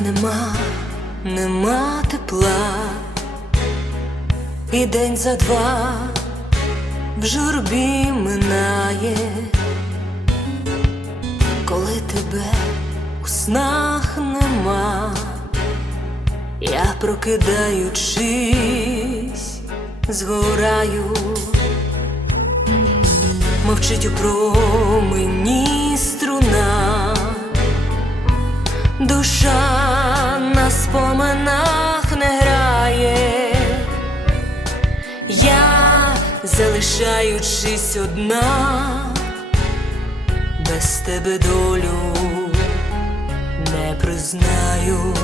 нема, нема тепла, і день за два в журбі минає, коли тебе у снах нема, я прокидаючись, згораю, мовчить у промені струна. Душа на споминах не грає, я, залишаючись одна, без тебе долю не признаю.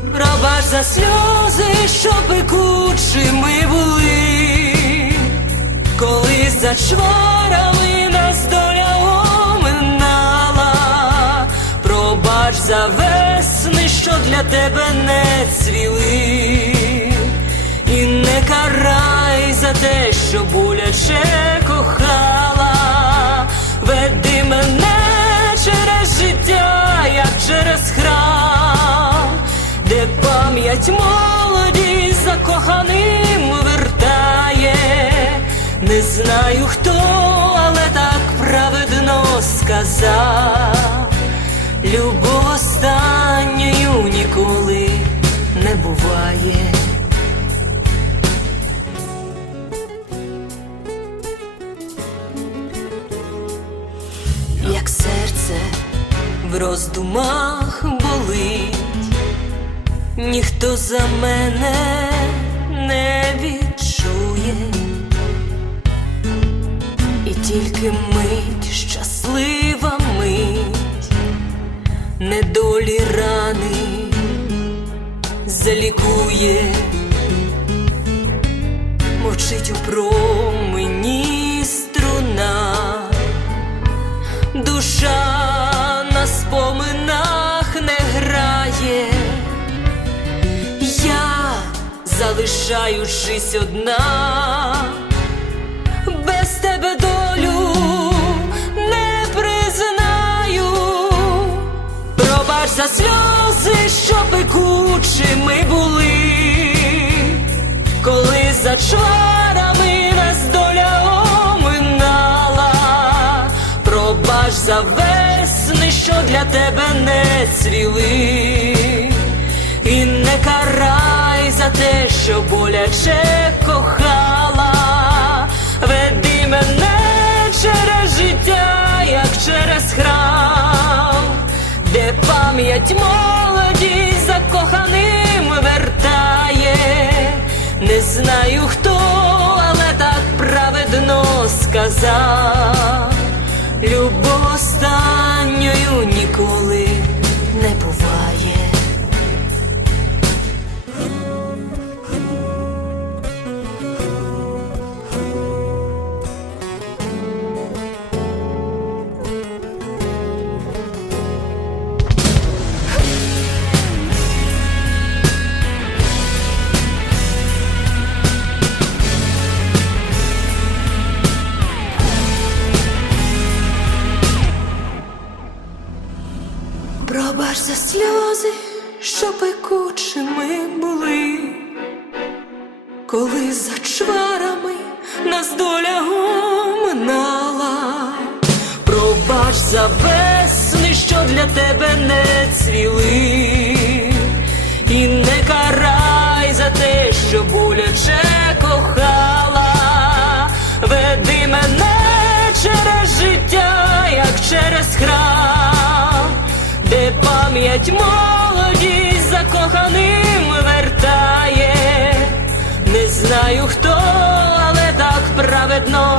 Пробач за сльози, що пекучими були, коли за за весни, що для тебе не цвіли, і не карай за те, що боляче кохала, веди мене через життя, як через храм, де пам'ять молоді закоханим вертає, не знаю хто, але так праведно сказав, любов ніколи не буває. Як серце в роздумах болить, ніхто за мене не відчує, і тільки мить, щаслива мить, недолі рани залікує, мовчить у промені струна. Душа на споминах не грає, я, залишаючись одна, пекучими були, коли за чварами нас доля оминала, пробач за весни, що для тебе не цвіли, і не карай за те, що боляче кохала, веди мене через життя, як через храм, де пам'ять молоді закоханим вертає, не знаю хто, але так праведно сказав, Пробач за сльози, що пекучими були, коли за чварами нас доля оминала, пробач за весни, що для тебе не цвіли, пам'ять молодість закоханим вертає, не знаю хто, але так праведно.